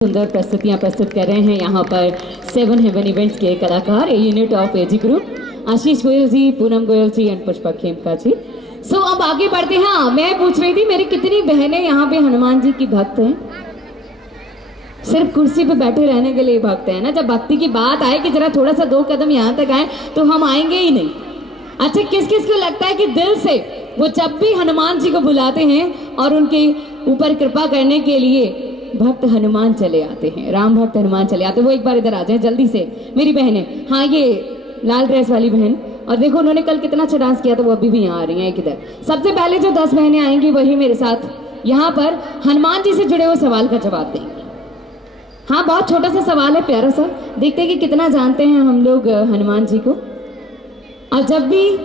सुंदर प्रस्तुतियां प्रस्तुत कर रहे हैं यहाँ पर 7 हेवन इवेंट्स के कलाकार, a unit of AG group, Ashish Goyal ji, Poonam Goyal ji and Pushpa Khemka ji. So अब आगे बढ़ते हैं। हाँ, मैं पूछ रही थी मेरी कितनी बहनें यहाँ पे हनुमान जी की भक्त हैं? सिर्फ कुर्सी पे बैठे रहने के लिए भक्त है ना। जब भक्ति की बात आए कि जरा थोड़ा सा 2 कदम यहाँ तक आए तो हम आएंगे ही नहीं। अच्छा, किस किस को लगता है कि दिल से वो जब भी हनुमान जी को बुलाते हैं और उनके ऊपर कृपा करने के लिए भक्त हनुमान चले आते हैं, राम भक्त हनुमान चले आते हैं? वो एक बार इधर आ जाए जल्दी से मेरी बहनें। हाँ, ये लाल ड्रेस वाली बहन, और देखो उन्होंने कल कितना अच्छा डांस किया था, वो अभी भी यहाँ आ रही हैं किधर। सबसे पहले जो 10 बहनें आएंगी वही मेरे साथ यहाँ पर हनुमान जी से जुड़े हुए सवाल का जवाब देंगे। हाँ, बहुत छोटा सा सवाल है, प्यारा सा, देखते हैं कि कितना जानते हैं हम लोग हनुमान जी को। और जब भी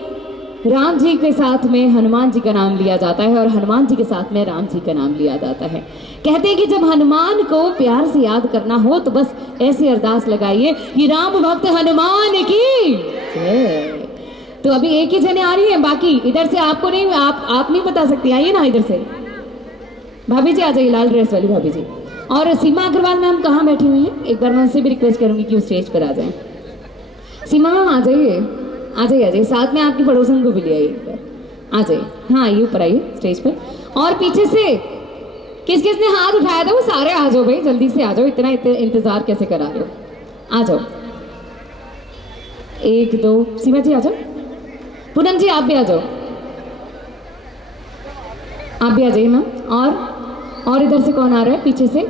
राम जी के साथ में हनुमान जी का नाम लिया जाता है और हनुमान जी के साथ में राम जी का नाम लिया जाता है, कहते हैं कि जब हनुमान को प्यार से याद करना हो तो बस ऐसी अरदास लगाइए कि राम भक्त हनुमान की जय। तो अभी एक ही जने आ रही है, बाकी इधर से आपको नहीं, आप नहीं बता सकती, आइए ना इधर से। भाभी जी आ जाइए, लाल ड्रेस वाली भाभी जी। और सीमा अग्रवाल मैम कहाँ बैठी हुई हैं? एक बार मैं उनसे भी रिक्वेस्ट करूंगी कि वो स्टेज पर आ जाए। सीमा मैम आ जाइए, आ जाइए, आ जाइए, साथ में आपकी पड़ोसन को भी ले आइए एक बार, आ जाइए। हाँ, आइए ऊपर आइए स्टेज पर। और पीछे से किस किस ने हाथ उठाया था वो सारे आ जाओ भाई, जल्दी से आ जाओ, इतना इंतजार कैसे करा रहे हो? आ जाओ, 1 2, सीमा जी आ जाओ, पूनम जी आप भी आ जाओ, आप भी आ जाइए मैम। और इधर से कौन आ रहा है? पीछे से,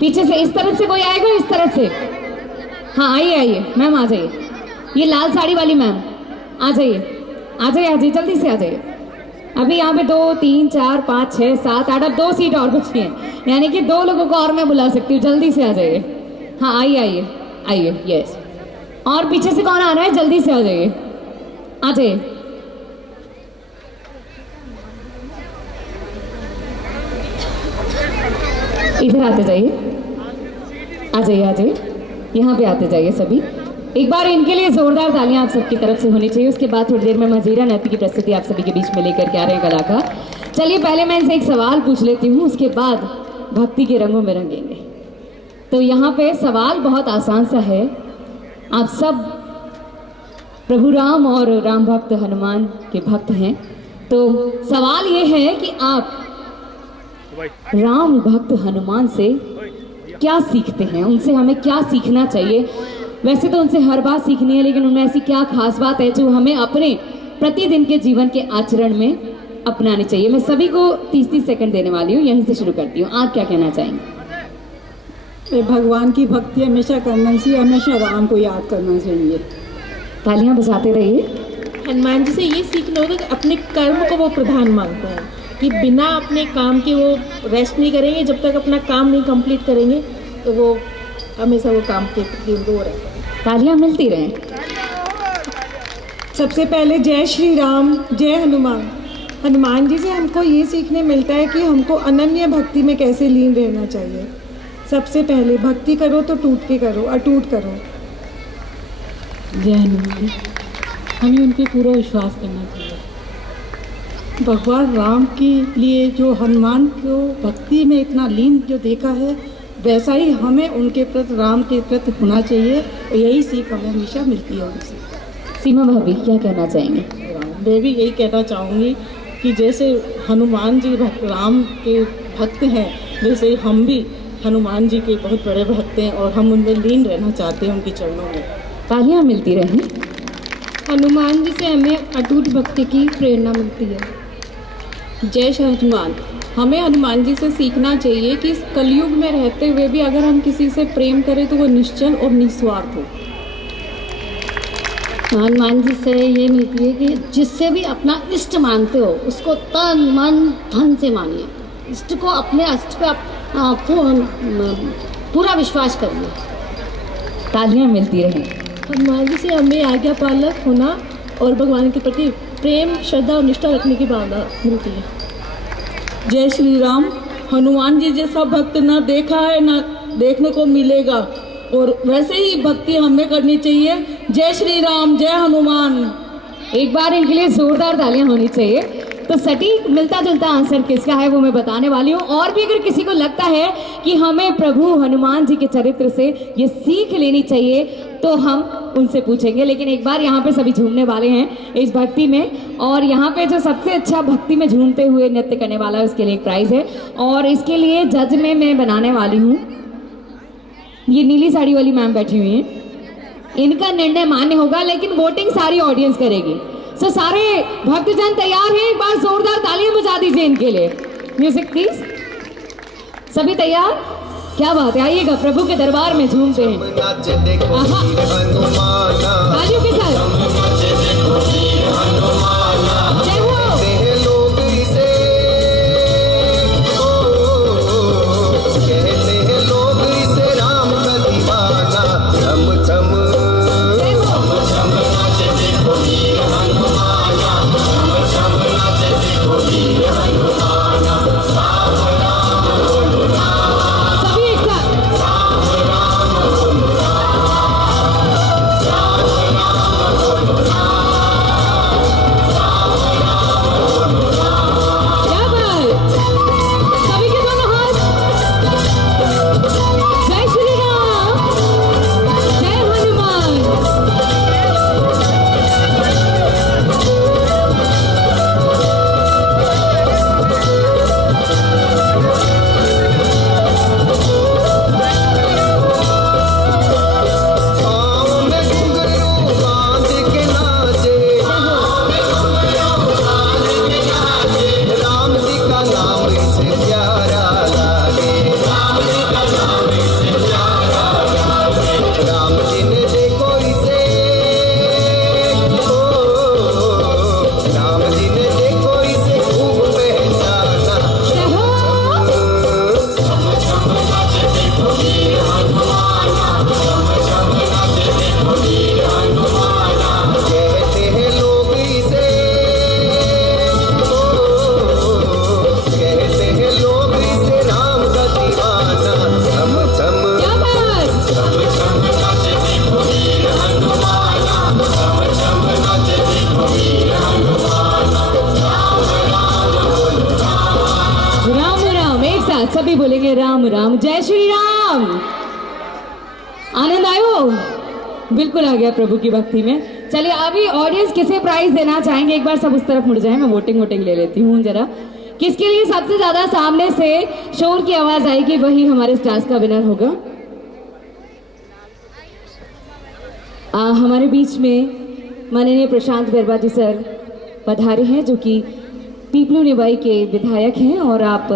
पीछे से, इस तरफ से कोई आएगा? इस तरफ से, हाँ आइए आइए मैम, आ जाइए। ये लाल साड़ी वाली मैम आ जाइए, आ जाइए, आ जाइए, जल्दी से आ जाइए। अभी यहाँ पे 2 3 4 5 6 7 8, अब 2 सीट और बची हैं, यानी कि 2 लोगों को और मैं बुला सकती हूँ, जल्दी से आ जाइए। हाँ आइए आइए आइए, यस। और पीछे से कौन आ रहा है? जल्दी से आ जाइए, आ जाइए। इधर आते जाइए, आ जाइए, आ जाइए, यहाँ पे आते जाइए सभी। एक बार इनके लिए जोरदार तालियां आप सबकी तरफ से होनी चाहिए। उसके बाद थोड़ी देर में मजीरा नृत्य की प्रस्तुति आप सभी के बीच में लेकर के आ रहे हैं कलाकार। चलिए पहले मैं इनसे एक सवाल पूछ लेती हूँ, उसके बाद भक्ति के रंगों में रंगेंगे। तो यहाँ पे सवाल बहुत आसान सा है। आप सब प्रभु राम और राम भक्त हनुमान के भक्त हैं, तो सवाल ये है कि आप राम भक्त हनुमान से क्या सीखते हैं? उनसे हमें क्या सीखना चाहिए? वैसे तो उनसे हर बात सीखनी है, लेकिन उनमें ऐसी क्या खास बात है जो हमें अपने प्रतिदिन के जीवन के आचरण में अपनानी चाहिए? मैं सभी को 30-30 सेकंड देने वाली हूँ, यहीं से शुरू करती हूँ। आप क्या कहना चाहेंगे? भगवान की भक्ति हमेशा करना चाहिए, हमेशा राम को याद करना चाहिए। तालियां बजाते रहिए। हनुमान जी से ये सीखना होगा कि अपने कर्म को वो प्रधान मानते हैं, कि बिना अपने काम के वो रेस्ट नहीं करेंगे, जब तक अपना काम नहीं कंप्लीट करेंगे तो वो हमेशा वो काम के प्रति वो रहते हैं। तालियां मिलती रहें। सबसे पहले जय श्री राम, जय हनुमान। हनुमान जी से हमको ये सीखने मिलता है कि हमको अनन्य भक्ति में कैसे लीन रहना चाहिए। सबसे पहले भक्ति करो तो टूट के करो, अटूट करो। जय हनुमान। हमें उन पर पूरा विश्वास करना चाहिए। भगवान राम के लिए जो हनुमान को भक्ति में इतना लीन जो देखा है, वैसा ही हमें उनके प्रति, राम के प्रति होना चाहिए। और यही सीख हमें हमेशा मिलती है उनसे। सीमा भाभी क्या कहना चाहेंगे? मैं भी यही कहना चाहूँगी कि जैसे हनुमान जी राम के भक्त हैं, वैसे हम भी हनुमान जी के बहुत बड़े भक्त हैं और हम उनमें लीन रहना चाहते हैं, उनके चरणों में। तालियां मिलती रहें। हनुमान जी से हमें अटूट भक्ति की प्रेरणा मिलती है। जय श्री हनुमान। हमें हनुमान जी से सीखना चाहिए कि इस कलयुग में रहते हुए भी अगर हम किसी से प्रेम करें तो वो निश्चल और निस्वार्थ हो। हनुमान जी से ये मिलती है कि जिससे भी अपना इष्ट मानते हो उसको तन मन धन से मानिए। इष्ट को, अपने इष्ट पे पूरा विश्वास करिए। तालियां मिलती रहें। हनुमान जी से हमें आज्ञा पालक होना और भगवान के प्रति प्रेम, श्रद्धा और निष्ठा रखने की भावना मिलती है। जय श्री राम। हनुमान जी जैसा भक्त ना देखा है ना देखने को मिलेगा, और वैसे ही भक्ति हमें करनी चाहिए। जय श्री राम, जय हनुमान। एक बार इनके लिए जोरदार तालियां होनी चाहिए। तो सटीक मिलता जुलता आंसर किसका है वो मैं बताने वाली हूँ। और भी अगर किसी को लगता है कि हमें प्रभु हनुमान जी के चरित्र से ये सीख लेनी चाहिए तो हम उनसे पूछेंगे। लेकिन एक बार यहाँ पे सभी झूमने वाले हैं इस भक्ति में, और यहाँ पे जो सबसे अच्छा भक्ति में झूमते हुए नृत्य करने वाला है उसके लिए एक प्राइज है। और इसके लिए जज में मैं बनाने वाली हूँ, ये नीली साड़ी वाली मैम बैठी हुई हैं, इनका निर्णय मान्य होगा लेकिन वोटिंग सारी ऑडियंस करेगी। सो सारे भक्तजन तैयार हैं? एक बार जोरदार तालियां बजा दीजिए इनके लिए। Music please. सभी तैयार? क्या बात है, आइएगा प्रभु के दरबार में झूमते हैं। आहा, तालियों के साथ जय हो। सभी बोलेंगे राम राम, जय श्री राम। आनंद आयो? बिल्कुल आ गया प्रभु की भक्ति में। चलिए अभी ऑडियंस किसे प्राइज देना चाहेंगे, एक बार सब उस तरफ मुड़ जाए, मैं वोटिंग ले लेती हूँ जरा। किसके लिए सबसे ज्यादा सामने से शोर की आवाज आएगी वही हमारे स्टार्स का विनर होगा। हमारे बीच में माननीय प्रशांत गरबा जी सर पधारे हैं, जो कि पीपलू निवाई के विधायक हैं और आप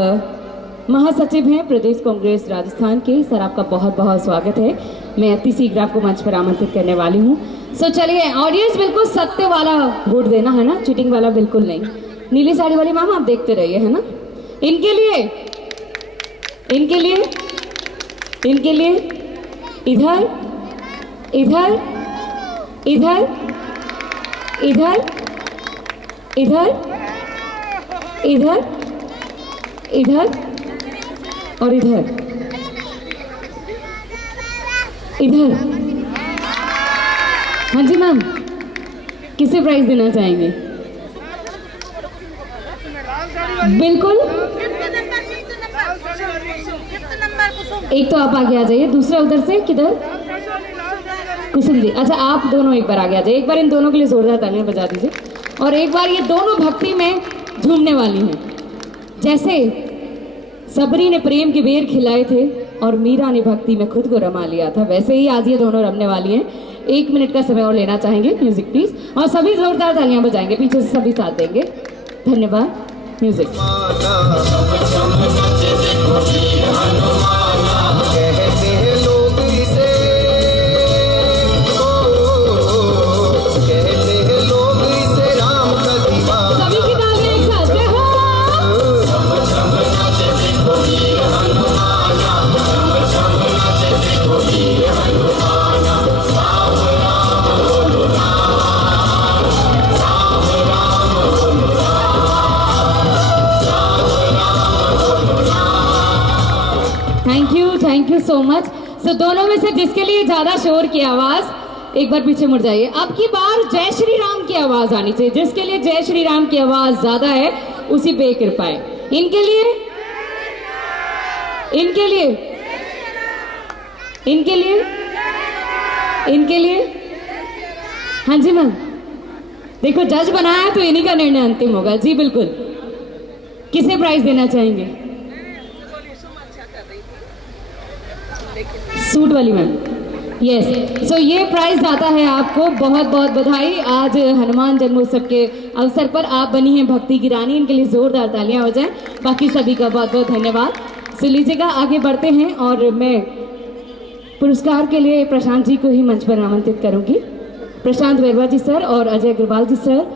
महासचिव हैं प्रदेश कांग्रेस राजस्थान के। सर आपका बहुत बहुत स्वागत है। मैं अति शीघ्र आपको मंच पर आमंत्रित करने वाली हूँ। सो चलिए ऑडियंस बिल्कुल सत्य वाला वोट देना है ना, चीटिंग वाला बिल्कुल नहीं। नीली साड़ी वाली मैम आप देखते रहिए, है ना। इनके लिए इनके लिए इनके लिए इधर इधर इधर इधर इधर इधर इधर और इधर इधर। हाँ जी मैम, किसे प्राइज देना चाहेंगे? बिल्कुल, एक तो आप आगे आ जाइए, दूसरा उधर से किधर? कुसुम जी, अच्छा आप दोनों एक बार आगे आ जाइए। एक बार इन दोनों के लिए जोरदार तालियां बजा दीजिए। और एक बार ये दोनों भक्ति में झूमने वाली हैं। जैसे सबरी ने प्रेम के बेर खिलाए थे और मीरा ने भक्ति में खुद को रमा लिया था, वैसे ही आज ये दोनों रमने वाली हैं। 1 मिनट का समय और लेना चाहेंगे। Music please. और सभी जोरदार तालियां बजाएंगे, पीछे से सभी साथ देंगे। धन्यवाद। Music. Thank you so much. So दोनों में से जिसके लिए ज्यादा शोर की आवाज एक बार पीछे मुड़ जाइए। अब की बार जय श्री राम की आवाज आनी चाहिए। जिसके लिए जय श्री राम की आवाज ज्यादा है उसी पे कृपाएं। इनके लिए, इनके लिए, इनके लिए, इनके लिए, हाँ जी मैम। देखो जज बनाया है तो इन्हीं का निर्णय अंतिम होगा। जी बिल्कुल, किसे प्राइज देना चाहेंगे? सूट वाली मैम, यस। सो ये प्राइज आता है आपको। बहुत बहुत बधाई। आज हनुमान जन्मोत्सव के अवसर पर आप बनी हैं भक्ति की रानी। इनके लिए जोरदार तालियां हो जाएं। बाकी सभी का बहुत बहुत धन्यवाद। सो लीजिएगा, आगे बढ़ते हैं और मैं पुरस्कार के लिए प्रशांत जी को ही मंच पर आमंत्रित करूंगी। प्रशांत बैरवा जी सर और अजय अग्रवाल जी सर,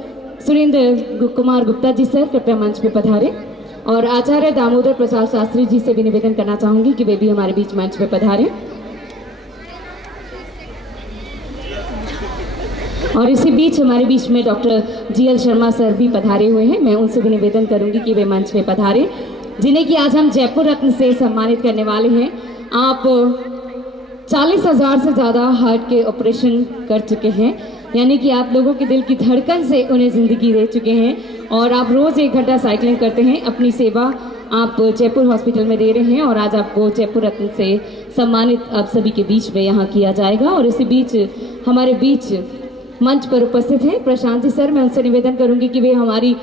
सुरेंद्र कुमार गुप्ता जी सर कृपया मंच पे पधारे। और आचार्य दामोदर प्रसाद शास्त्री जी से भी निवेदन करना चाहूंगी कि वे भी हमारे बीच मंच पे पधारे। और इसी बीच हमारे बीच में डॉक्टर GL शर्मा सर भी पधारे हुए हैं। मैं उनसे भी निवेदन करूंगी कि वे मंच पे पधारे, जिन्हें कि आज हम जयपुर रत्न से सम्मानित करने वाले हैं। आप 40,000 से ज़्यादा हार्ट के ऑपरेशन कर चुके हैं, यानी कि आप लोगों के दिल की धड़कन से उन्हें ज़िंदगी दे चुके हैं। और आप रोज़ 1 घंटा साइकिलिंग करते हैं। अपनी सेवा आप जयपुर हॉस्पिटल में दे रहे हैं और आज आपको जयपुर रत्न से सम्मानित आप सभी के बीच में यहाँ किया जाएगा। और इसी बीच हमारे बीच मंच पर उपस्थित हैं प्रशांत जी सर। मैं उनसे निवेदन करूंगी कि वे हमारी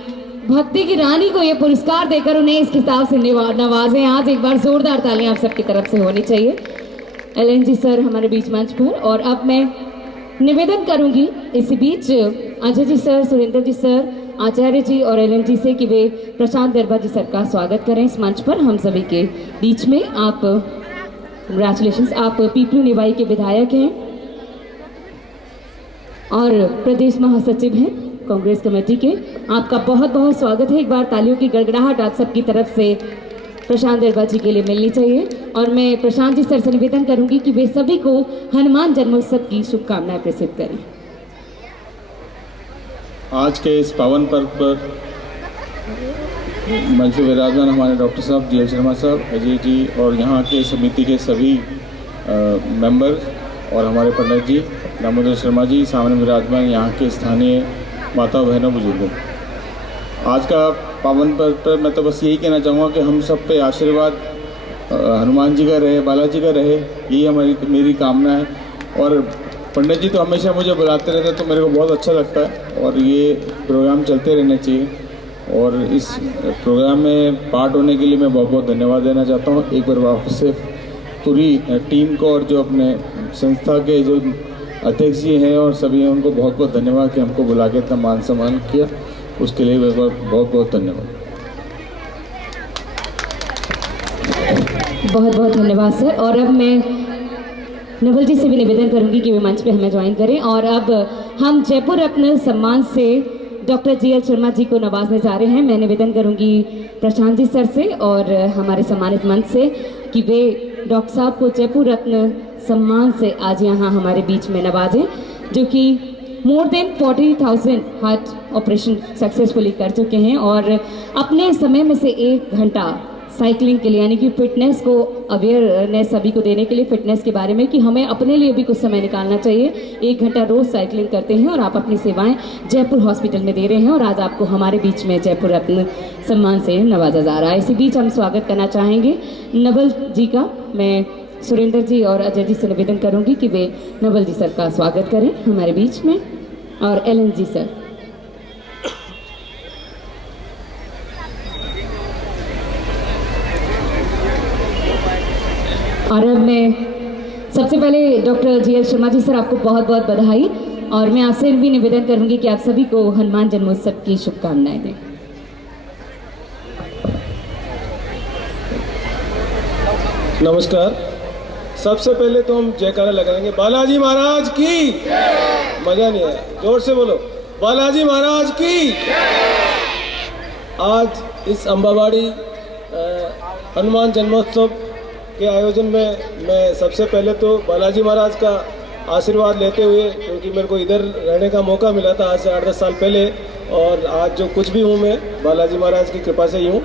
भक्ति की रानी को ये पुरस्कार देकर उन्हें इस खिताब से नवाजें। आज एक बार जोरदार तालियां आप सबकी तरफ से होनी चाहिए। LN जी सर हमारे बीच मंच पर। और अब मैं निवेदन करूंगी इसी बीच अजय जी सर, सुरेंद्र जी सर, आचार्य जी और LN जी से कि वे प्रशांत बैरवा जी सर का स्वागत करें इस मंच पर हम सभी के बीच में। आप कंग्रेचुलेशंस, आप पीपलू निवाई के विधायक हैं और प्रदेश महासचिव हैं कांग्रेस कमेटी के। आपका बहुत बहुत स्वागत है। एक बार तालियों की गड़गड़ाहट आप सबकी तरफ से प्रशांत बैरवा जी के लिए मिलनी चाहिए। और मैं प्रशांत जी सर से निवेदन करूंगी कि वे सभी को हनुमान जन्मोत्सव की शुभकामनाएं प्रसिद्ध करें। आज के इस पावन पर्व पर मंच पर विराजमान हमारे डॉक्टर साहब, GL शर्मा साहब, अजय जी और यहाँ के समिति के सभी मेंबर और हमारे पंडित जी दामोदर शर्मा जी, सामने विराजमान यहाँ के स्थानीय माता बहनों बुजुर्गों, आज का पावन पर्व पर मैं तो बस यही कहना चाहूँगा कि हम सब पे आशीर्वाद हनुमान जी का रहे, बालाजी का रहे, यही मेरी कामना है। और पंडित जी तो हमेशा मुझे बुलाते रहते हैं तो मेरे को बहुत अच्छा लगता है और ये प्रोग्राम चलते रहने चाहिए। और इस प्रोग्राम में पार्ट होने के लिए मैं बहुत बहुत धन्यवाद देना चाहता हूँ एक बार वापस से पूरी टीम को और जो अपने संस्था के जो अध्यक्ष जी हैं और सभी हैं उनको बहुत बहुत धन्यवाद कि हमको बुला के इतना मान सम्मान किया, उसके लिए बहुत बहुत धन्यवाद। बहुत बहुत धन्यवाद सर। और अब मैं नवल जी से भी निवेदन करूंगी कि वे मंच पे हमें ज्वाइन करें। और अब हम जयपुर रत्न सम्मान से डॉक्टर GL शर्मा जी को नवाजने जा रहे हैं। मैं निवेदन करूंगी प्रशांत जी सर से और हमारे सम्मानित मंच से कि वे डॉक्टर साहब को जयपुर रत्न सम्मान से आज यहाँ हमारे बीच में नवाजें, जो कि more than 40,000 heart operation successfully कर चुके हैं और अपने समय में से 1 घंटा साइकिलिंग के लिए, यानी कि फिटनेस को अवेयरनेस सभी को देने के लिए, फिटनेस के बारे में कि हमें अपने लिए भी कुछ समय निकालना चाहिए। 1 घंटा रोज साइकिलिंग करते हैं और आप अपनी सेवाएं जयपुर हॉस्पिटल में दे रहे हैं और आज आपको हमारे बीच में जयपुर रत्न सम्मान से नवाजा जा रहा है। इसी बीच हम स्वागत करना चाहेंगे नवल जी का। मैं सुरेंद्र जी और अजय जी से निवेदन करूंगी कि वे नवल जी सर का स्वागत करें हमारे बीच में और LN जी सर। और अब मैं सबसे पहले doctor GL Sharma ji sir, आपको बहुत बहुत बधाई। और मैं आपसे भी निवेदन करूंगी कि आप सभी को हनुमान जन्मोत्सव की शुभकामनाएं दें। नमस्कार। सबसे पहले तो हम जयकारा लगाएंगे बालाजी महाराज की। मजा नहीं आया, जोर से बोलो बालाजी महाराज की। आज इस अंबाबाड़ी हनुमान जन्मोत्सव के आयोजन में मैं सबसे पहले तो बालाजी महाराज का आशीर्वाद लेते हुए, क्योंकि मेरे को इधर रहने का मौका मिला था आज से 8-10 साल पहले, और आज जो कुछ भी हूँ मैं बालाजी महाराज की कृपा से ही हूँ।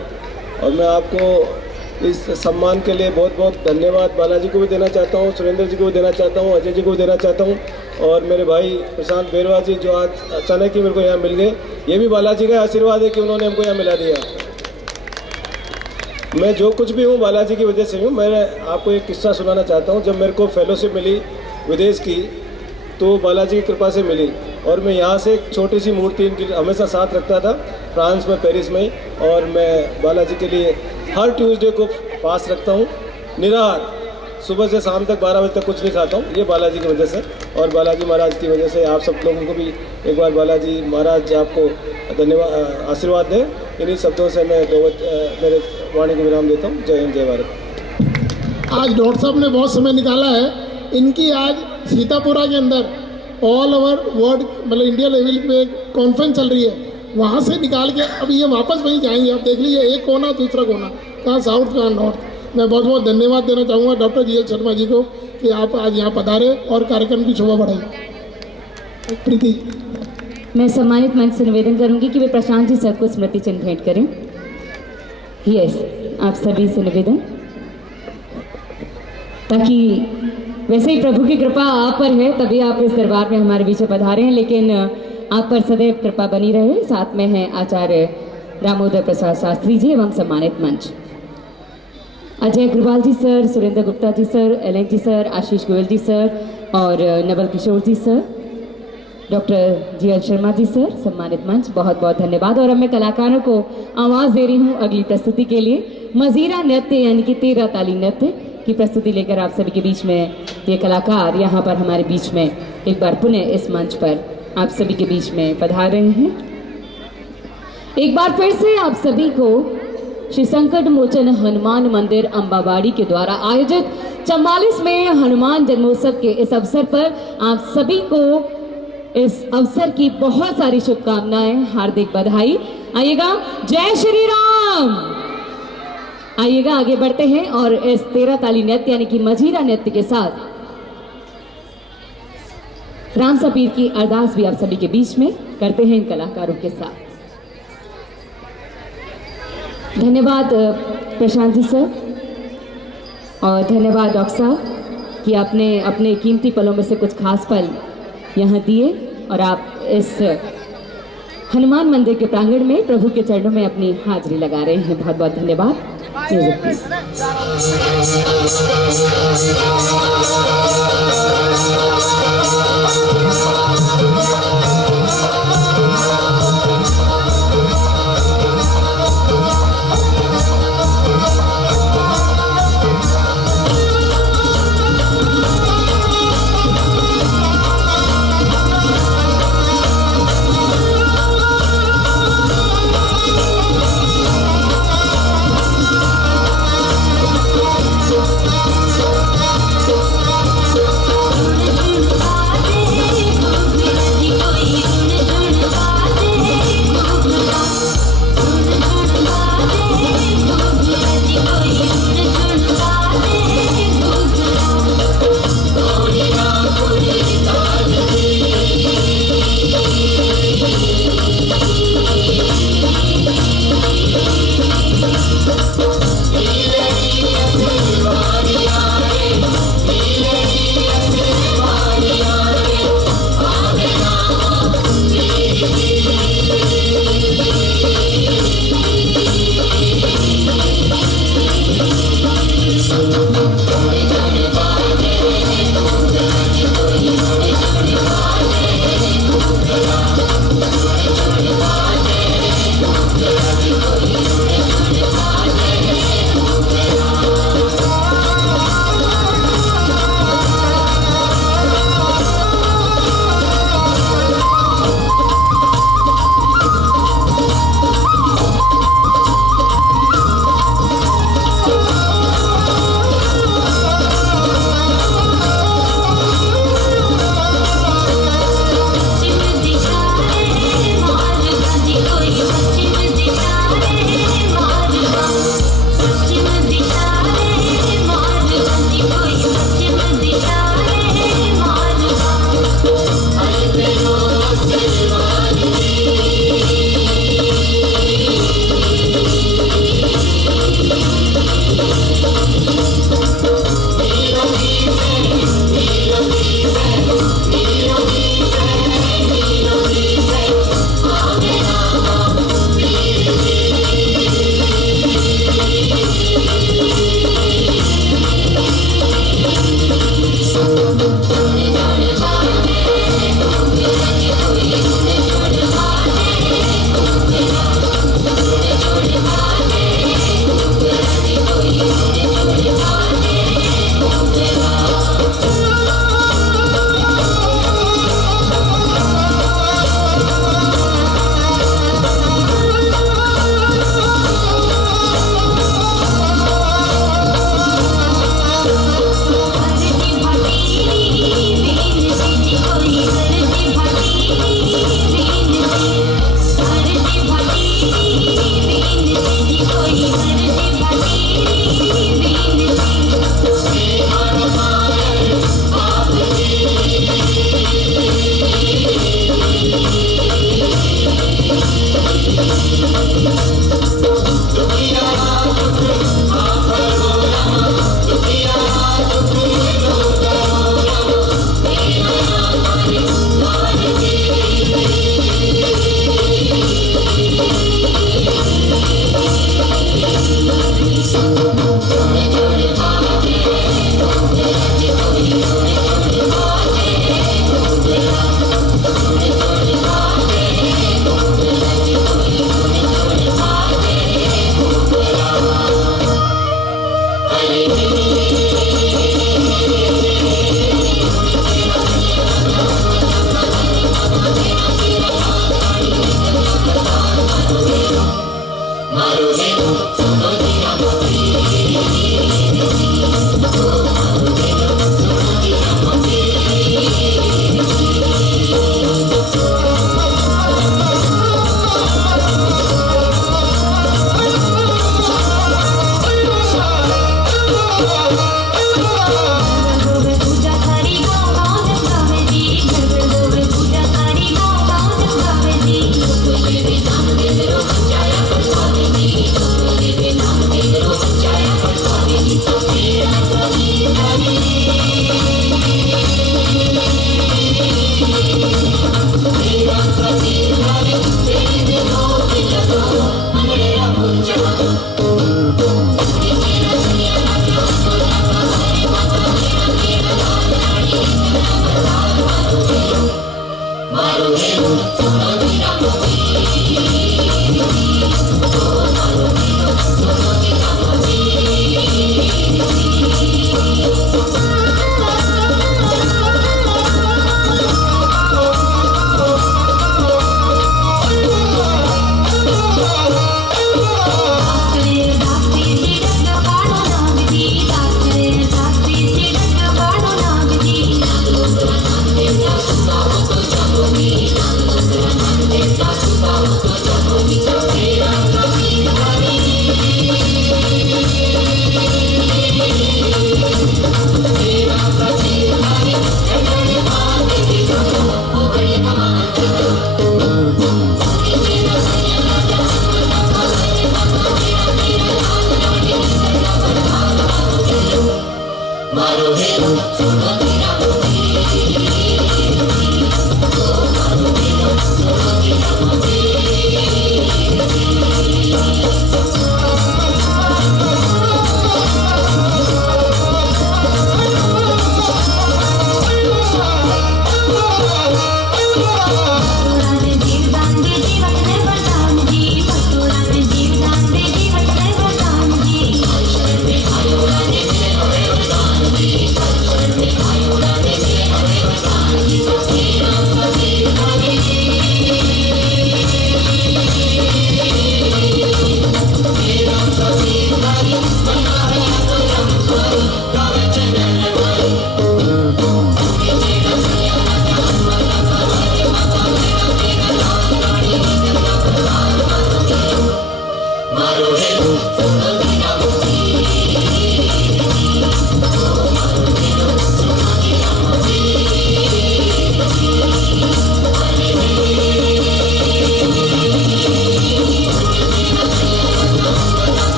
और मैं आपको इस सम्मान के लिए बहुत बहुत धन्यवाद बालाजी को भी देना चाहता हूँ, सुरेंद्र जी को भी देना चाहता हूँ, अजय जी को भी देना चाहता हूँ, और मेरे भाई प्रशांत बेरवा जी जो आज अचानक ही मेरे को यहाँ मिल गए, ये भी बालाजी का आशीर्वाद है कि उन्होंने हमको यहाँ मिला दिया। मैं जो कुछ भी हूँ बालाजी की वजह से हूँ। मैं आपको एक किस्सा सुनाना चाहता हूँ। जब मेरे को फेलोशिप मिली विदेश की तो बालाजी की कृपा से मिली, और मैं यहाँ से एक छोटी सी मूर्ति इनकी हमेशा साथ रखता था फ्रांस में, पेरिस में, और मैं बालाजी के लिए हर ट्यूसडे को फास्ट रखता हूँ, निराहार, सुबह से शाम तक 12 बजे तक कुछ नहीं खाता हूँ, ये बालाजी की वजह से और बालाजी महाराज की वजह से। आप सब लोगों को भी एक बार बालाजी महाराज आपको धन्यवाद, आशीर्वाद दें। इन्हीं शब्दों से मैं मेरे वाणी को विराम देता हूँ। जय हिंद, जय भारत। आज डॉक्टर साहब ने बहुत समय निकाला है। इनकी आज सीतापुरा के अंदर ऑल ओवर वर्ल्ड मतलब इंडिया लेवल पे कॉन्फ्रेंस चल रही है, वहाँ से निकाल के अब ये वापस वहीं जाएंगे। आप देख लीजिए, एक कोना दूसरा कोना, कहाँ साउथ कहाँ नॉर्थ। मैं बहुत बहुत धन्यवाद देना चाहूँगा डॉक्टर GL शर्मा जी को कि आप आज यहाँ पधारे और कार्यक्रम की शोभा बढ़ाई। प्रीति, मैं सम्मानित मंच से निवेदन करूंगी कि वे प्रशांत जी सर को स्मृति चिन्ह भेंट करें। यस, आप सभी से निवेदन, ताकि वैसे ही प्रभु की कृपा आप पर है तभी आप इस दरबार में हमारे बीच पधारे हैं, लेकिन आप पर सदैव कृपा बनी रहे। साथ में हैं आचार्य रामोदर प्रसाद शास्त्री जी एवं सम्मानित मंच अजय अग्रवाल जी sir, Surendra Gupta ji sir, Elon जी सर, आशीष गोयल जी सर और नवल किशोर जी sir, doctor GL Sharma ji sir, सम्मानित मंच, बहुत बहुत धन्यवाद। और अब मैं कलाकारों को आवाज़ दे रही हूँ अगली प्रस्तुति के लिए। मजीरा नृत्य यानी कि 13 ताली नृत्य की प्रस्तुति लेकर आप सभी के बीच में ये कलाकार यहाँ पर हमारे बीच में एक बार पुनः इस मंच पर आप सभी के बीच में पधार रहे हैं। एक बार फिर से आप सभी को श्री संकट मोचन हनुमान मंदिर अम्बावाड़ी के द्वारा आयोजित 44वें हनुमान जन्मोत्सव के इस अवसर पर आप सभी को इस अवसर की बहुत सारी शुभकामनाएं, हार्दिक बधाई। आइएगा, जय श्री राम। आइएगा, आगे बढ़ते हैं और इस 13 ताली नृत्य यानी कि मजीरा नृत्य के साथ राम सपीर की अरदास भी आप सभी के बीच में करते हैं इन कलाकारों के साथ। धन्यवाद प्रशांत जी सर और धन्यवाद डॉक्टर साहब कि आपने अपने कीमती पलों में से कुछ खास पल यहाँ दिए और आप इस हनुमान मंदिर के प्रांगण में प्रभु के चरणों में अपनी हाजिरी लगा रहे हैं। बहुत बहुत धन्यवाद।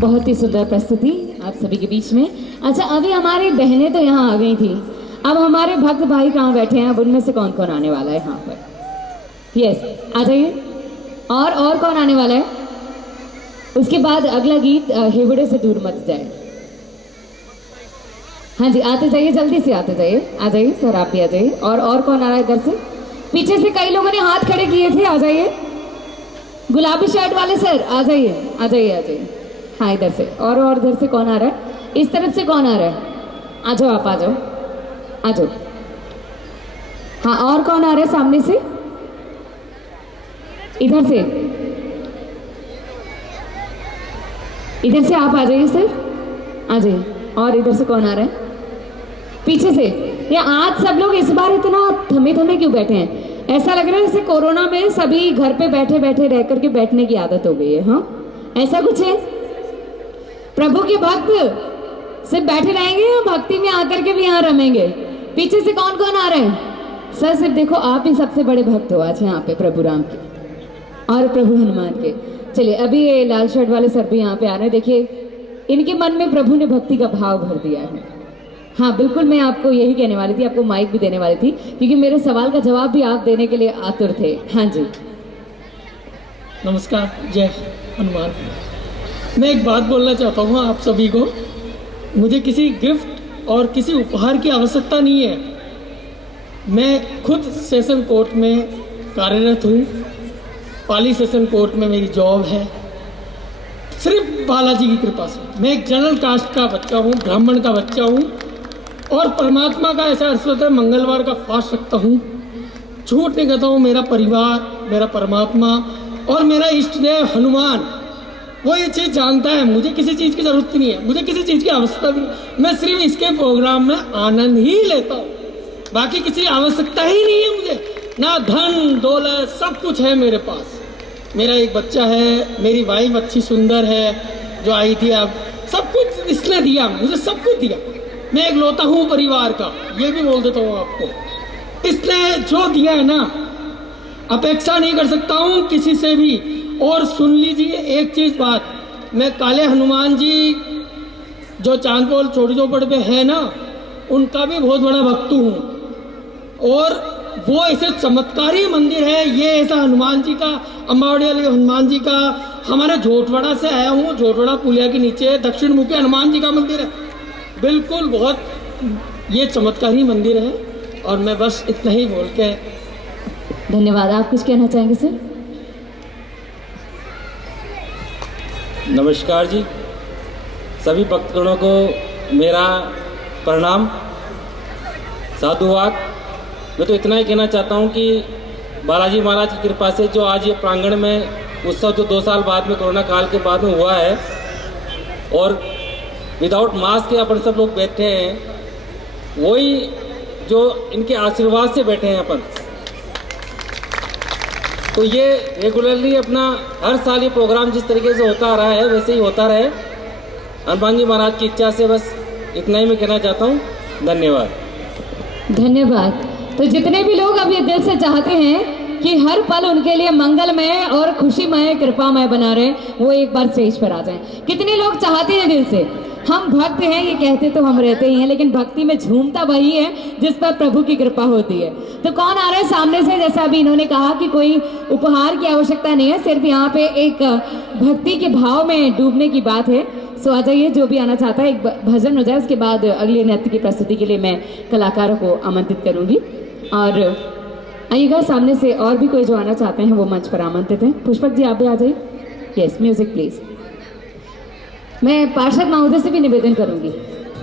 बहुत ही सुंदर प्रस्तुति आप सभी के बीच में। अच्छा, अभी हमारी बहनें तो यहाँ आ गई थी, अब हमारे भक्त भाई कहाँ बैठे हैं? अब उनमें से कौन कौन आने वाला है यहाँ पर? यस, आ जाइए। और कौन आने वाला है? उसके बाद अगला गीत हेवड़े से दूर मत जाए। हाँ जी, आते जाइए, जल्दी से आते जाइए। आ जाइए सर, आप भी आ जाइए। और कौन आ रहा है इधर से? पीछे से कई लोगों ने हाथ खड़े किए थे, आ जाइए। गुलाबी शर्ट वाले सर, आ जाइए, आ जाइए, आ जाइए। हाँ, इधर से। और इधर से कौन आ रहा है? इस तरफ से कौन आ रहा है? आ जाओ, आप आ जाओ, आ जाओ। हाँ, और कौन आ रहा है सामने से? इधर से, इधर से आप आ जाइए सर, आ जाइए। और इधर से कौन आ रहा है? पीछे से। या आज सब लोग इस बार इतना थमे थमे क्यों बैठे हैं? ऐसा लग रहा है जैसे कोरोना में सभी घर पे बैठे बैठे रह करके बैठने की आदत हो गई है। हाँ, ऐसा कुछ है? प्रभु के भक्त सिर्फ बैठे रहेंगे या भक्ति में आकर के भी यहाँ रमेंगे? पीछे से कौन कौन आ रहे हैं? सर सिर्फ देखो, आप ही सबसे बड़े भक्त हो आज यहाँ पे प्रभु राम के और प्रभु हनुमान के। चलिए, अभी ये लाल शर्ट वाले सर भी यहाँ पे आ रहे हैं। देखिए, इनके मन में प्रभु ने भक्ति का भाव भर दिया है। हाँ बिल्कुल, मैं आपको यही कहने वाली थी, आपको माइक भी देने वाली थी, क्योंकि मेरे सवाल का जवाब भी आप देने के लिए आतुर थे। हाँ जी, नमस्कार, जय हनुमान। मैं एक बात बोलना चाहता हूँ आप सभी को। मुझे किसी गिफ्ट और किसी उपहार की आवश्यकता नहीं है। मैं खुद सेशन कोर्ट में कार्यरत हूँ, पाली सेशन कोर्ट में मेरी जॉब है, सिर्फ बालाजी की कृपा से। मैं एक जनरल कास्ट का बच्चा हूँ, ब्राह्मण का बच्चा हूँ, और परमात्मा का ऐसा आशीर्वाद है, मंगलवार का फास्ट रखता हूँ। झूठ नहीं कहता हूँ, मेरा परिवार, मेरा परमात्मा और मेरा इष्ट देव हनुमान, वो ये चीज़ जानता है। मुझे किसी चीज़ की ज़रूरत नहीं है, मुझे किसी चीज़ की आवश्यकता नहीं। मैं सिर्फ इसके प्रोग्राम में आनंद ही लेता हूँ। बाकी किसी आवश्यकता ही नहीं है मुझे, ना धन दौलत, सब कुछ है मेरे पास। मेरा एक बच्चा है, मेरी वाइफ अच्छी सुंदर है जो आई थी, अब सब कुछ इसने दिया मुझे, सब कुछ दिया। मैं एक लौता हूँ परिवार का, ये भी बोल देता हूँ आपको। इसने जो दिया है ना, अपेक्षा नहीं कर सकता हूँ किसी से भी। और सुन लीजिए एक चीज बात, मैं काले हनुमान जी जो चांदपोल चोटी चौपड़ पे है ना, उनका भी बहुत बड़ा भक्त हूँ। और वो ऐसे चमत्कारी मंदिर है, ये ऐसा हनुमान जी का, अम्बावड़ी वाले हनुमान जी का, हमारे झोटवाड़ा से आया हूँ, झोटवाड़ा पुलिया के नीचे दक्षिण मुखी हनुमान जी का मंदिर है, बिल्कुल बहुत ये चमत्कारी मंदिर है। और मैं बस इतना ही बोल के। धन्यवाद। आप कुछ कहना चाहेंगे सर? नमस्कार जी, सभी भक्तगणों को मेरा प्रणाम, साधुवाद। मैं तो इतना ही कहना चाहता हूँ कि बालाजी महाराज की कृपा से जो आज ये प्रांगण में उत्सव जो 2 साल बाद में कोरोना काल के बाद में हुआ है, और विदाउट मास्क के अपन सब लोग बैठे हैं, वही जो इनके आशीर्वाद से बैठे हैं अपन। तो ये रेगुलरली अपना हर साल ये प्रोग्राम जिस तरीके से होता आ रहा है वैसे ही होता रहे, हनुमान जी महाराज की इच्छा से। बस इतना ही मैं कहना चाहता हूँ। धन्यवाद। धन्यवाद। तो जितने भी लोग अब ये दिल से चाहते हैं कि हर पल उनके लिए मंगलमय और खुशीमय कृपामय बना रहे, वो एक बार स्टेज पर आ जाएं। कितने लोग चाहते हैं दिल से? हम भक्त हैं ये कहते तो हम रहते ही हैं, लेकिन भक्ति में झूमता वही है जिस पर प्रभु की कृपा होती है। तो कौन आ रहा है सामने से? जैसा अभी इन्होंने कहा कि कोई उपहार की आवश्यकता नहीं है, सिर्फ यहाँ पे एक भक्ति के भाव में डूबने की बात है। सो आ जाइए, जो भी आना चाहता है। एक भजन हो जाए, उसके बाद अगले नृत्य की प्रस्तुति के लिए मैं कलाकारों को आमंत्रित करूंगी। और आइएगा सामने से, और भी कोई जो आना चाहते हैं वो मंच पर आमंत्रित हैं। पुष्पक जी आप भी आ जाइए। Yes, music please. मैं पार्षद महोदय से भी निवेदन करूंगी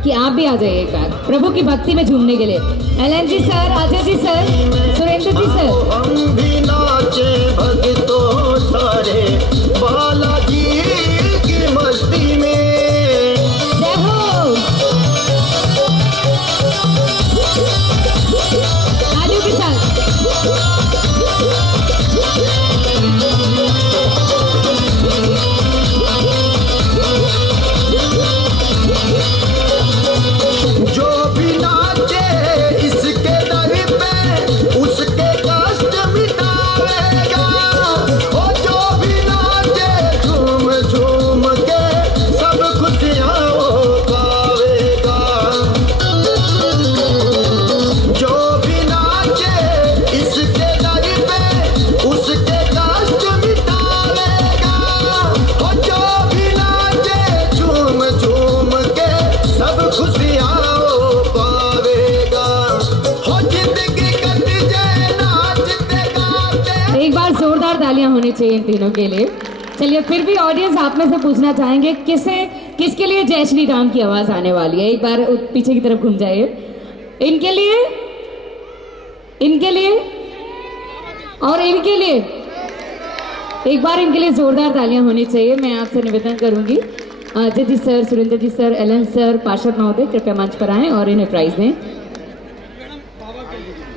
कि आप भी आ जाइए एक बार प्रभु की भक्ति में झूमने के लिए। एलन जी सर, अजय जी सर, सुरेंद्र जी सर। हम भी नाचे भक्तों सारे बालाजी की मस्ती में। जय हो। तालियों के साथ। जो भी नाचे इसके दर पे उसके कष्ट मिटावेगा। और जो भी नाचे झूम झूम के सब खुशियाँ वो पावेगा। जो भी नाचे इसके दर पे उसके कष्ट मिटावेगा। और जो भी नाचे झूम झूम के सब खुशियाँ वो पावेगा। हो जिंदगी कट जाए नाचते गाते। एक बार जोरदार तालियां होनी चाहिए इन तीनों के लिए। चलिए, फिर भी ऑडियंस आप में से पूछना चाहेंगे किसके लिए जय श्री राम की आवाज आने वाली है? एक बार पीछे की तरफ घूम जाइए। इनके लिए, इनके लिए और इनके लिए। एक बार इनके लिए जोरदार तालियां होनी चाहिए। मैं आपसे निवेदन करूंगी, अजय जी सर, सुरेंद्र जी सर, एलन सर, पार्षद महोदय कृपया मंच पर आएं और इन्हें प्राइज दें।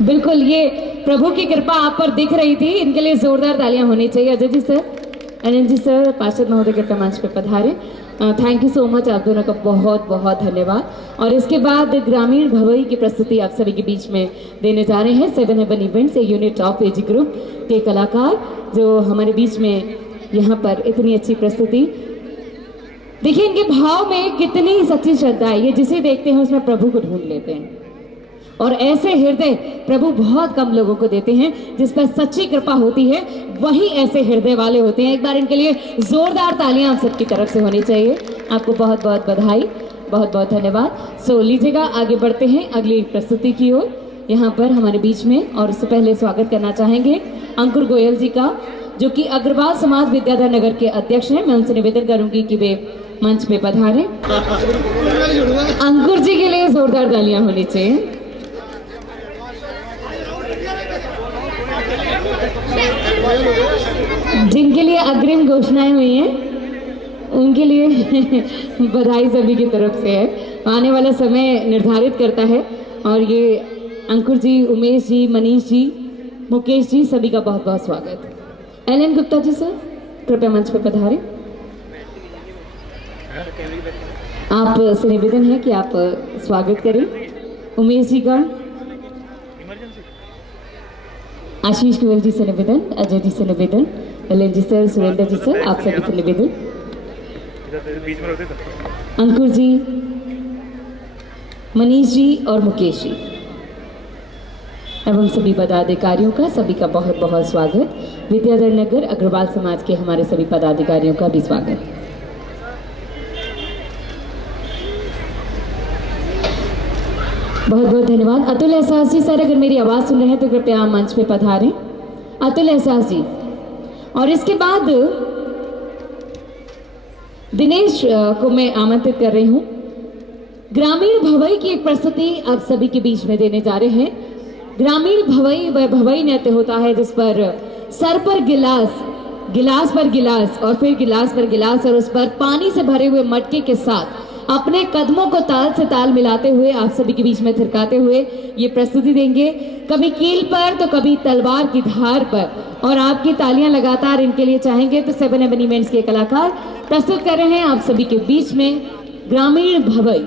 बिल्कुल, ये प्रभु की कृपा आप पर दिख रही थी। इनके लिए जोरदार तालियां होनी चाहिए। अजय जी सर, एलन जी सर, पार्षद महोदय कृपया मंच पर पधारे। थैंक यू सो मच, आप दोनों का बहुत बहुत धन्यवाद। और इसके बाद ग्रामीण भवई की प्रस्तुति आप सभी के बीच में देने जा रहे हैं 7 heaven events, a unit of age group के कलाकार जो हमारे बीच में यहाँ पर इतनी अच्छी प्रस्तुति। देखिए इनके भाव में कितनी सच्ची श्रद्धा है। ये जिसे देखते हैं उसमें प्रभु को ढूंढ लेते हैं, और ऐसे हृदय प्रभु बहुत कम लोगों को देते हैं जिस पर सच्ची कृपा होती है, वही ऐसे हृदय वाले होते हैं। एक बार इनके लिए जोरदार तालियां आप सबकी तरफ से होनी चाहिए। आपको बहुत बहुत बधाई, बहुत बहुत धन्यवाद। सो लीजिएगा, आगे बढ़ते हैं अगली प्रस्तुति की ओर। यहाँ पर हमारे बीच में, और उससे पहले स्वागत करना चाहेंगे अंकुर गोयल जी का, जो कि अग्रवाल समाज विद्याधर नगर के अध्यक्ष हैं। मैं उनसे निवेदन करूंगी कि वे मंच पे पधारें। अंकुर जी के लिए जोरदार तालियां होनी चाहिए। जिनके लिए अग्रिम घोषणाएं हुई हैं उनके लिए बधाई सभी की तरफ से है। आने वाला समय निर्धारित करता है, और ये अंकुर जी, उमेश जी, मनीष जी, मुकेश जी, सभी का बहुत बहुत स्वागत। एलन गुप्ता जी सर, कृपया मंच पर पधारें। आप से निवेदन है कि आप स्वागत करें उमेश जी का। आशीष गोयल जी से निवेदन, अजय जी से निवेदन, एलन जी सर, सुरेंद्र जी सर, आप सभी से निवेदन। अंकुर जी, मनीष जी और मुकेश जी एवं सभी पदाधिकारियों का, सभी का बहुत बहुत स्वागत। विद्याधर नगर अग्रवाल समाज के हमारे सभी पदाधिकारियों का भी स्वागत। बहुत बहुत धन्यवाद। अतुल एहसास जी सर, अगर मेरी आवाज़ सुन रहे हैं तो कृपया मंच पे पधारें। अतुल एहसास जी। और इसके बाद दिनेश को मैं आमंत्रित कर रही हूँ। ग्रामीण भवई की एक प्रस्तुति आप सभी के बीच में देने जा रहे हैं। ग्रामीण भवई वह भवई नृत्य होता है जिस पर सर पर गिलास, गिलास पर गिलास और फिर गिलास पर गिलास और उस पर पानी से भरे हुए मटके के साथ अपने कदमों को ताल से ताल मिलाते हुए आप सभी के बीच में थिरकाते हुए ये प्रस्तुति देंगे, कभी कील पर तो कभी तलवार की धार पर। और आपकी तालियां लगातार इनके लिए चाहेंगे तो 7 Heaven इवेंट्स के कलाकार प्रस्तुत कर रहे हैं आप सभी के बीच में ग्रामीण भवई।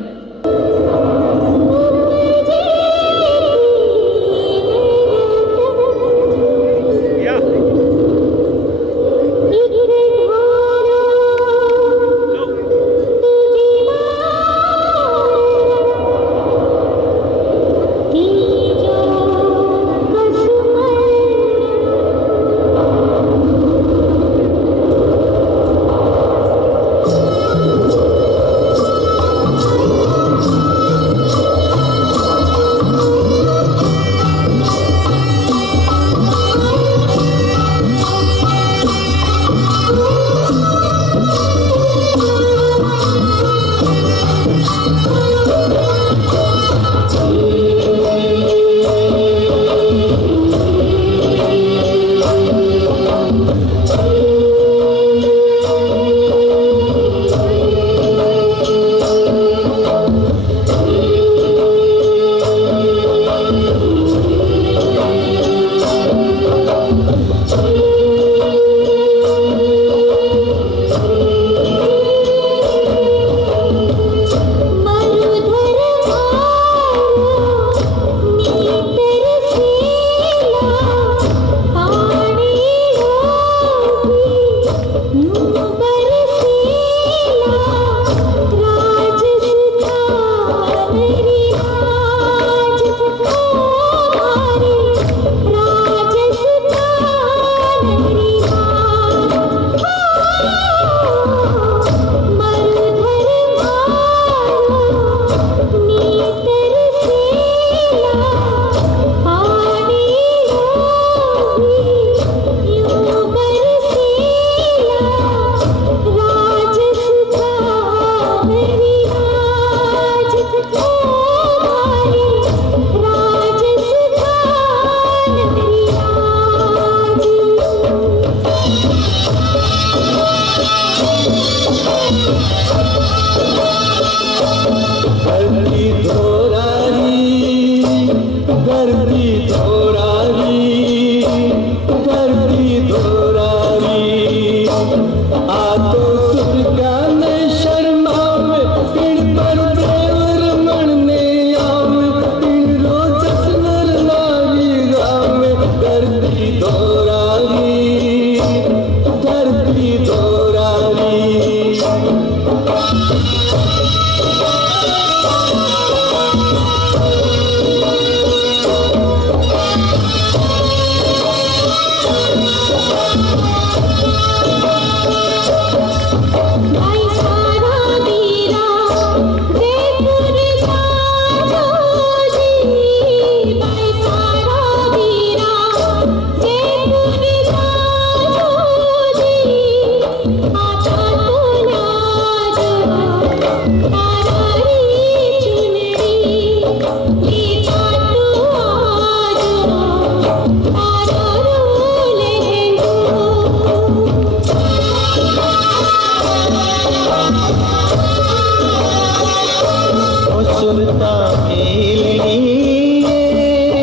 सुनता के लिए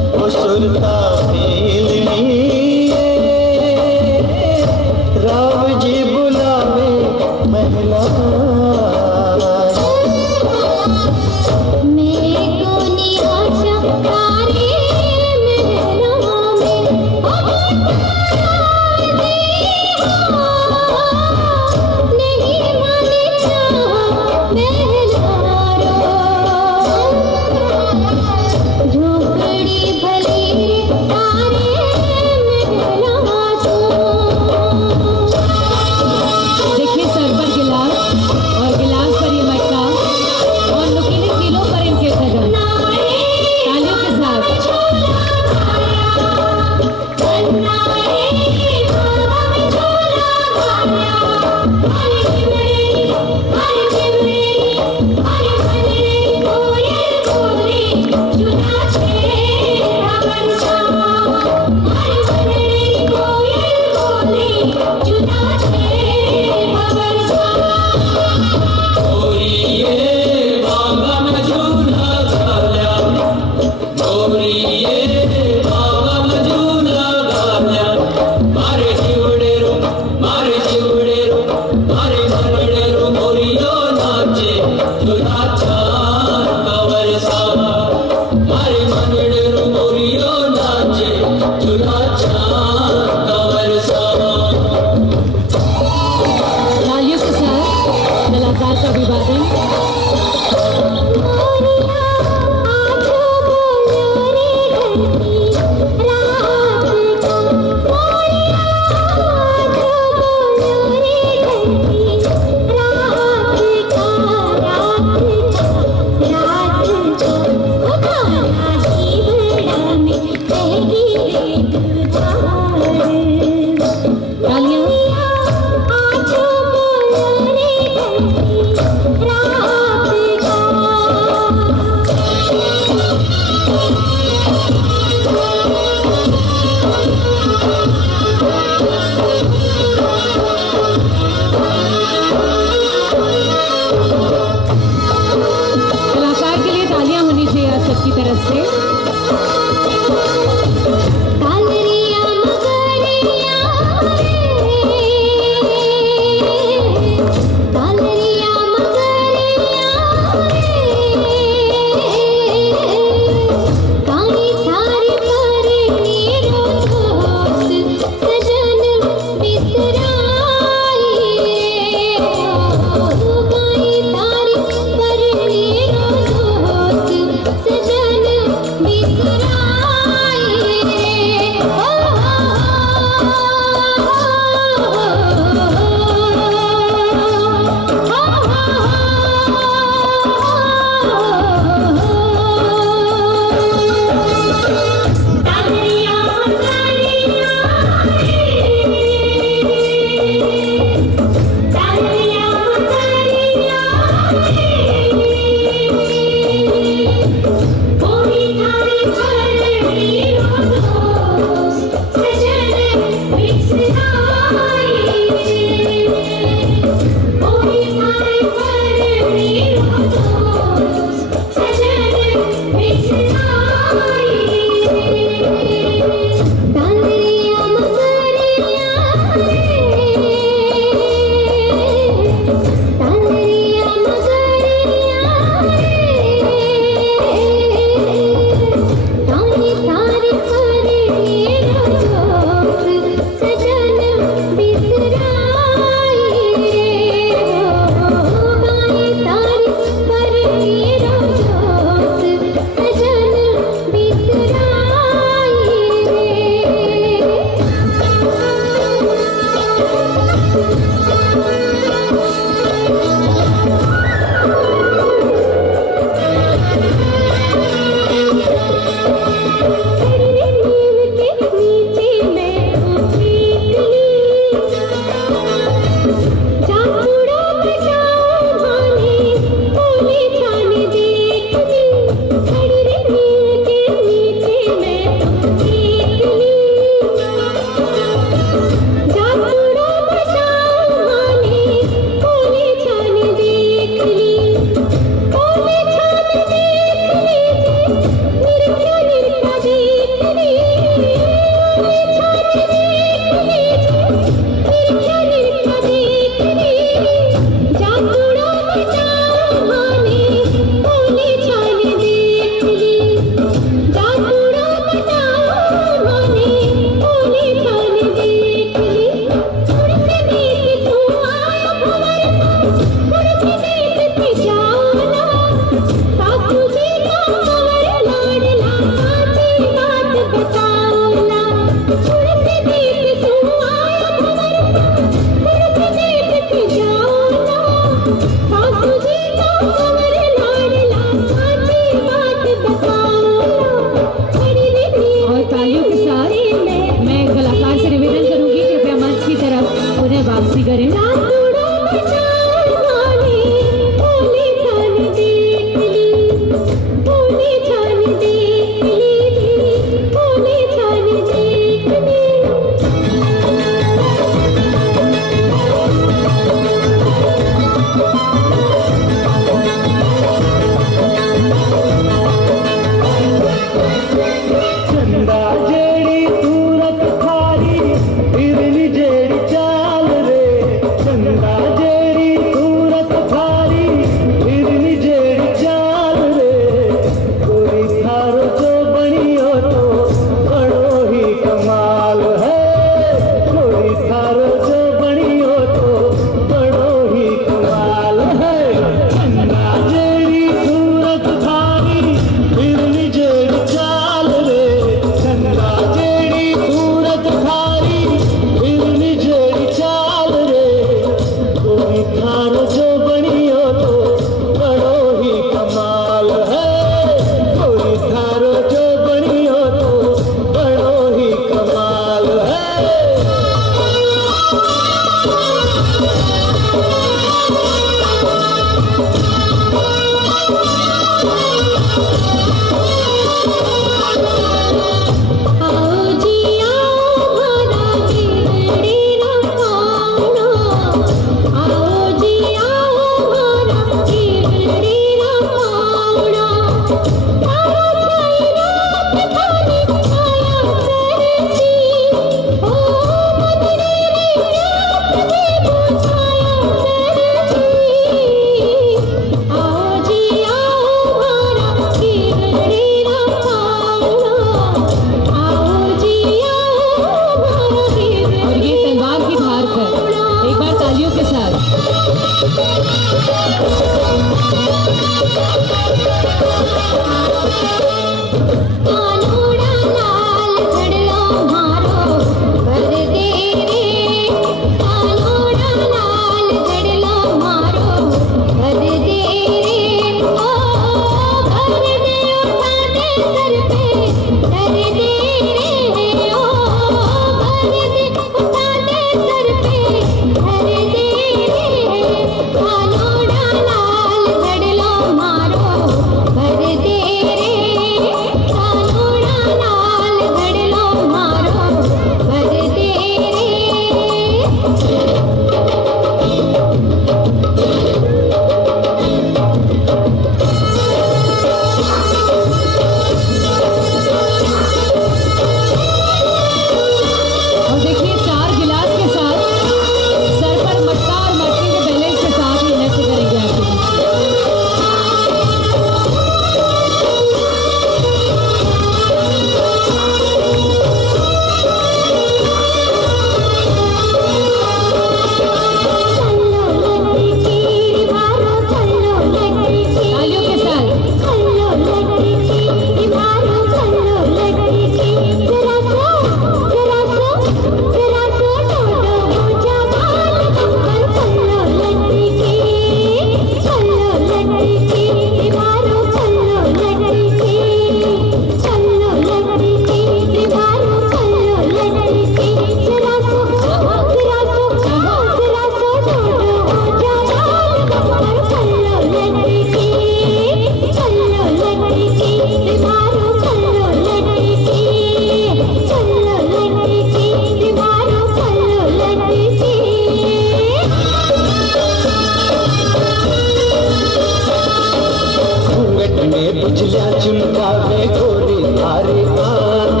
बिजलियाँ चमकावे गोरी थारी आँख,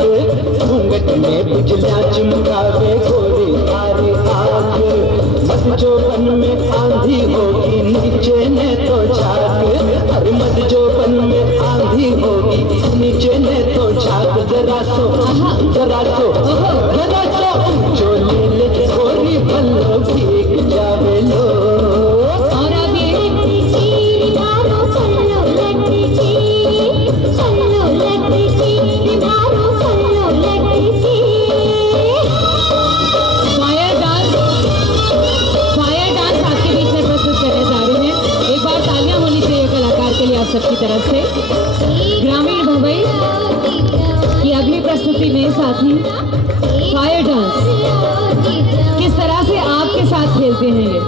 घूंघट में बिजलियाँ चमकावे गोरी थारी आँख। मत जोबन में आंधी होगी नीचे ने तो झाँक, अरे मत जोबन में आंधी होगी नीचे ने तो झाँक। जरा सो जरा सो जरा सो ऊंचो ले ले गोरी पल्लो भीग जावे लो। और अब ये फायर डांस आपके बीच में प्रस्तुत करने जा रहे हैं। एक बार तालियां होनी चाहिए कलाकार के लिए आप सबकी तरफ से। ग्रामीण भवई की अगली प्रस्तुति में साथी फायर डांस किस तरह से आपके साथ खेलते हैं ये।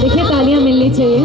देखिए तालियां मिलनी चाहिए।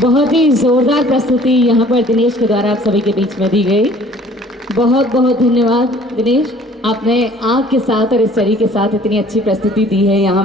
बहुत ही जोरदार प्रस्तुति यहाँ पर दिनेश के द्वारा आप सभी के बीच में दी गई। बहुत बहुत धन्यवाद दिनेश, आपने आग के साथ और इस तरीके के साथ इतनी अच्छी प्रस्तुति दी है यहाँ